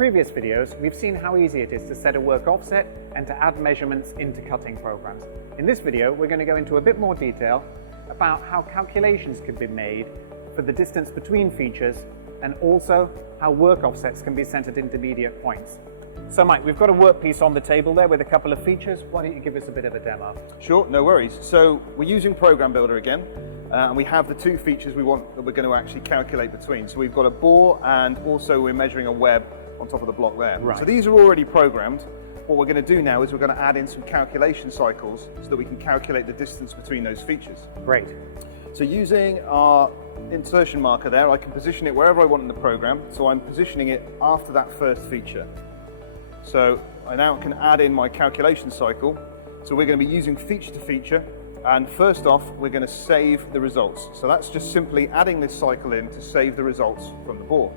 previous videos, we've seen how easy it is to set a work offset and to add measurements into cutting programs. In this video, we're going to go into a bit more detail about how calculations can be made for the distance between features and also how work offsets can be set at intermediate points. So Mike, we've got a workpiece on the table there with a couple of features. Why don't you give us a bit of a demo? Sure, no worries. So we're using Program Builder again, and we have the two features we want that we're going to actually calculate between. So we've got a bore and also we're measuring a web on top of the block there. Right. So these are already programmed. What we're going to do now is we're going to add in some calculation cycles so that we can calculate the distance between those features. Great. So using our insertion marker there, I can position it wherever I want in the program. So I'm positioning it after that first feature. So I now can add in my calculation cycle. So we're going to be using feature to feature, and first off we're going to save the results. So that's just simply adding this cycle in to save the results from the bore.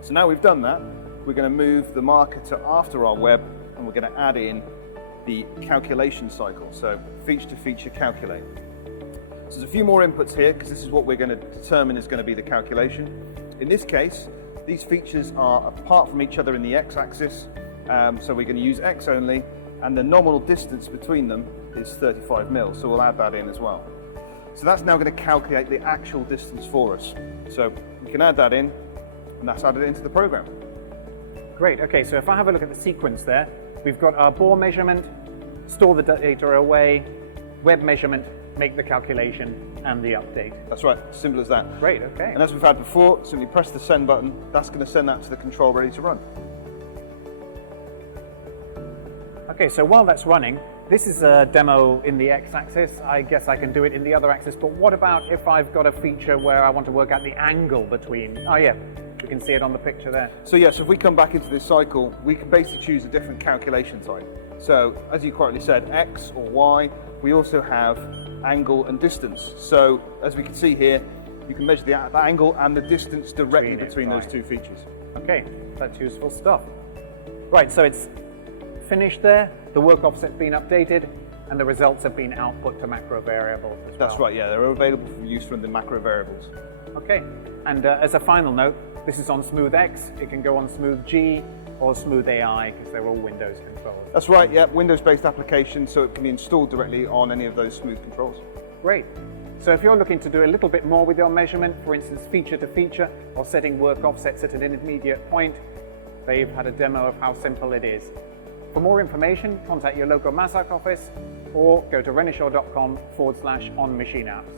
So now we've done that, we're going to move the marker to after our web and we're going to add in the calculation cycle. So feature to feature calculate. So there's a few more inputs here because this is what we're going to determine is going to be the calculation. In this case, these features are apart from each other in the x-axis. So we're going to use X only, and the nominal distance between them is 35 mils, so we'll add that in as well. So that's now going to calculate the actual distance for us. So we can add that in, and that's added into the program. Great, okay, so if I have a look at the sequence there, we've got our bore measurement, store the data away, web measurement, make the calculation, and the update. That's right, simple as that. Great, okay. And as we've had before, simply press the send button, that's going to send that to the control ready to run. Okay, so while that's running, this is a demo in the x-axis. I guess I can do it in the other axis, but what about if I've got a feature where I want to work out the angle between? Oh yeah, you can see it on the picture there. So yes, if we come back into this cycle, we can basically choose a different calculation type. So as you correctly said, X or Y, we also have angle and distance. So as we can see here, you can measure the angle and the distance directly between those two features. Okay, that's useful stuff. Right, so it's finished there, the work offset's been updated, and the results have been output to macro variables as well. That's right, yeah, they're available for use from the macro variables. Okay, and as a final note, this is on Smooth X, it can go on Smooth G or Smooth AI because they're all Windows controlled. That's right, yeah, Windows-based application, so it can be installed directly on any of those Smooth controls. Great. So if you're looking to do a little bit more with your measurement, for instance feature to feature, or setting work offsets at an intermediate point, they've had a demo of how simple it is. For more information, contact your local Mazak office or go to renishaw.com/on-machine apps.